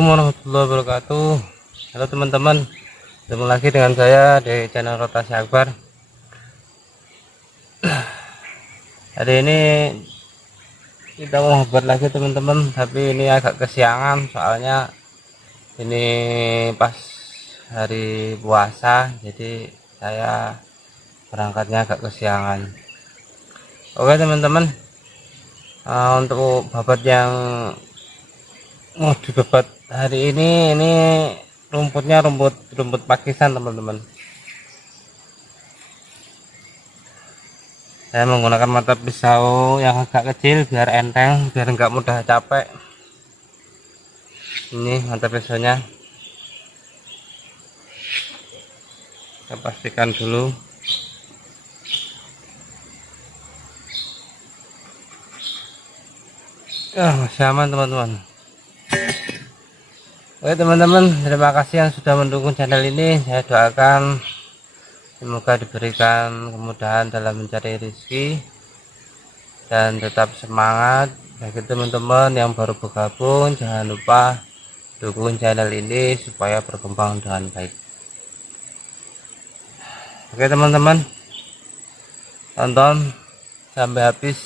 Assalamualaikum warahmatullahi wabarakatuh. Halo teman-teman, ketemu lagi dengan saya di channel Rotasi Akbar. Hari ini kita mau buat lagi teman-teman, tapi ini agak kesiangan soalnya ini pas hari puasa, jadi saya berangkatnya agak kesiangan. Oke teman-teman, untuk babat yang mau dibabat hari ini rumputnya rumput Pakistan teman-teman. Saya menggunakan mata pisau yang agak kecil biar enteng, biar enggak mudah capek. Ini mata pisaunya, saya pastikan dulu. Masih aman teman-teman. Oke teman-teman, terima kasih yang sudah mendukung channel ini. Saya doakan semoga diberikan kemudahan dalam mencari rezeki dan tetap semangat. Bagi teman-teman yang baru bergabung, jangan lupa dukung channel ini supaya berkembang dengan baik. Oke teman-teman, tonton sampai habis,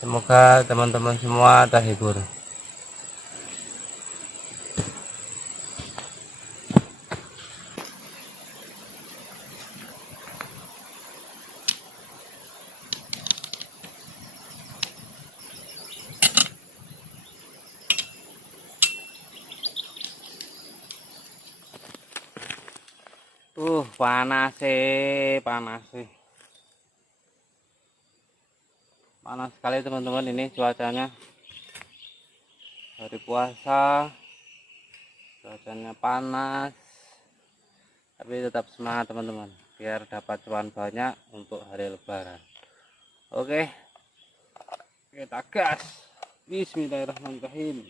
semoga teman-teman semua terhibur. Panas sekali teman-teman. Ini cuacanya hari puasa, cuacanya panas, tapi tetap semangat teman-teman, biar dapat cuan banyak untuk hari lebaran. Oke, kita gas. Bismillahirrahmanirrahim.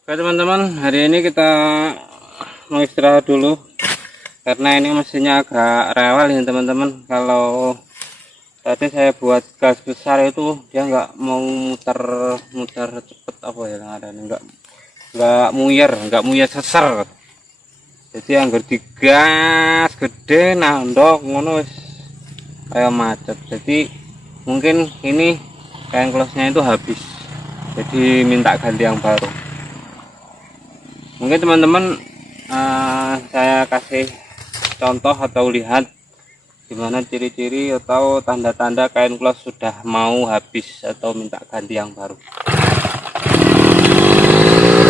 Oke teman-teman, hari ini kita mau istirahat dulu karena ini mesinnya agak rewel ya teman-teman. Kalau tadi saya buat gas besar itu dia nggak mau muter cepet apa ya, ada nggak muyer seser. Jadi anggur digas gede nandok ngono wis kayak macet. Jadi mungkin ini kain close-nya itu habis, jadi minta ganti yang baru. Mungkin teman-teman saya kasih contoh atau lihat gimana ciri-ciri atau tanda-tanda kain close sudah mau habis atau minta ganti yang baru.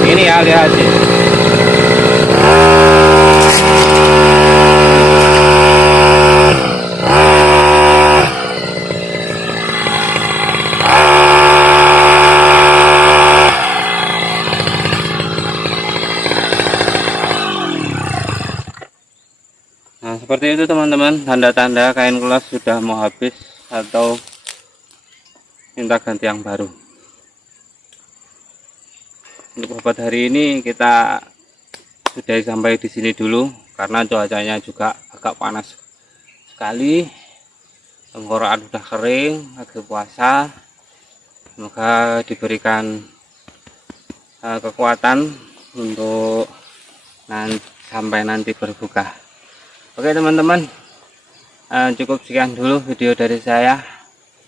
Ini ya, lihat sih. Nah, seperti itu teman-teman, tanda-tanda kain close sudah mau habis atau minta ganti yang baru. Untuk obat hari ini kita sudah sampai di sini dulu karena cuacanya juga agak panas sekali. Tenggorokan sudah kering, lagi puasa. Semoga diberikan kekuatan untuk sampai nanti berbuka. Oke teman-teman, cukup sekian dulu video dari saya.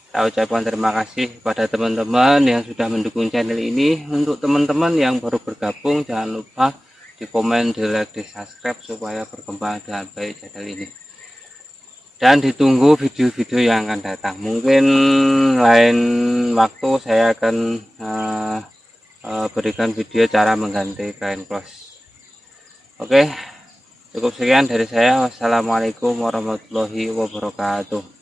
Saya ucapkan terima kasih kepada teman-teman yang sudah mendukung channel ini. Untuk teman-teman yang baru bergabung, jangan lupa di komen, di like, di subscribe supaya berkembang dengan baik channel ini. Dan ditunggu video-video yang akan datang. Mungkin lain waktu saya akan berikan video cara mengganti kain close. Oke, cukup sekian dari saya. Wassalamualaikum warahmatullahi wabarakatuh.